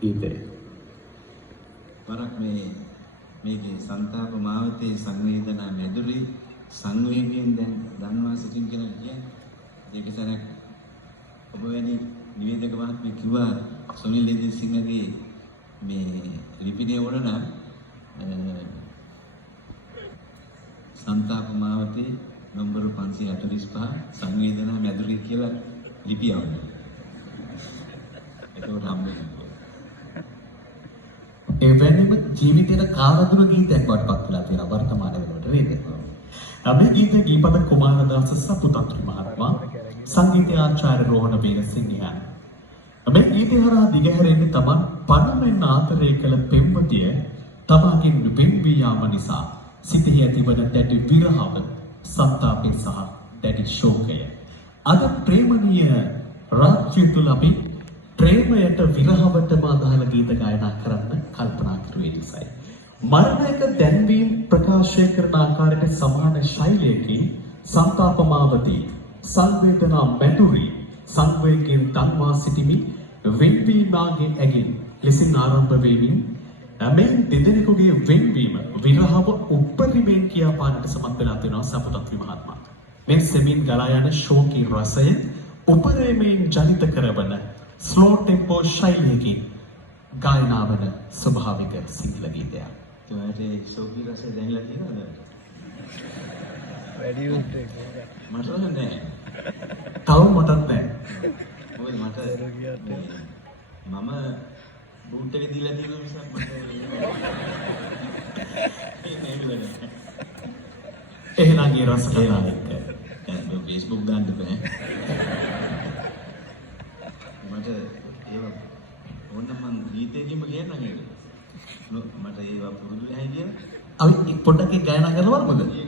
ගීතය. වරක් මේකේ සන්තාප මාවතේ සංවේදනා මැදුරේ සංවේගයෙන් දැන් දන්වා සිටින් කියලා කියන්නේ. ඒක සරක් ඔබ වැනි නිවේදක මහත්මයෙක් කිව්වා සුනිල් දෙසිංහගේ මේ ලිපිනේ වල නම් සන්තාප මාවතේ නම්බර 545 සංවේදනා මැදුරේ කියලා ලිපියක්. ඒක හම්බෙන්නේ. ඒ වෙනම ජීවිතේට කාලදුර ගීතයක් වටපත් වෙලා තියෙනවා වර්තමාන වෙනකොට නේද? මේ ගීතේ ගීපද කුමාරදාස සපුතත්‍රි මහත්මයා සංගීත ආචාර්ය රෝහණ වීරසිංහයන්. මේ ගීතය හරහා දිගහැරෙන්නේ තමන් පණමෙන් ආදරය කළ පෙම්වතිය තමාගෙන් වෙන්වී යාම නිසා සිතෙහි ඇතිවන දැඩි විරහව, සන්තාපය සහ දැඩි ශෝකය. අද ප්‍රේමණීය රාත්‍රිය තුල අපි ප්‍රේමයට විරහවටම අදාළ ගීත ගායනා කරන්න කල්පනා කරුවේ නිසායි. මරණයක දැන්වීම ප්‍රකාශය කරන ආකාරයට සමාන ශෛලියකින් සන්තාපමාවතී සංවේදනා මැදුරි සංවේගයෙන් තන්වා සිටිමි වෙන්වීමාගේ ඇගින් ලෙසින් ආරම්භ වෙමින් මේ දෙදෙනෙකුගේ වෙන්වීම විරහව උපරිමයෙන් කියා පාන්නට සමත් වෙලා තියෙනවා සපුතත්වි මහත්මයා. මේ සෙමින් ගලා යන ශෝකී රසය උපරිමයෙන් ජනිත කරවන ස්ලෝ ටෙම්පෝ ශෛලියකින් ගායනා වන ස්වභාවික සිංහල ගීතයක්. ඒකට ශෝකී රසය දැනලා තියෙනවද? වැඩි උත්තේ මට නෑ. තව මටත් නෑ. මොකද මට මම බූට් එක දීලා තියෙන නිසා මට එහෙනම් ඒ රස කතා එක්ක දැන් Facebook ගන්න බෑ. මට ඒවා ඕනනම් මං ගීතේකින්ම කියන්නම් ඒක. මට ඒවා පුරුදු නැහැ කියලා. අපි පොඩ්ඩක් ගායනා කරලා බලමුද?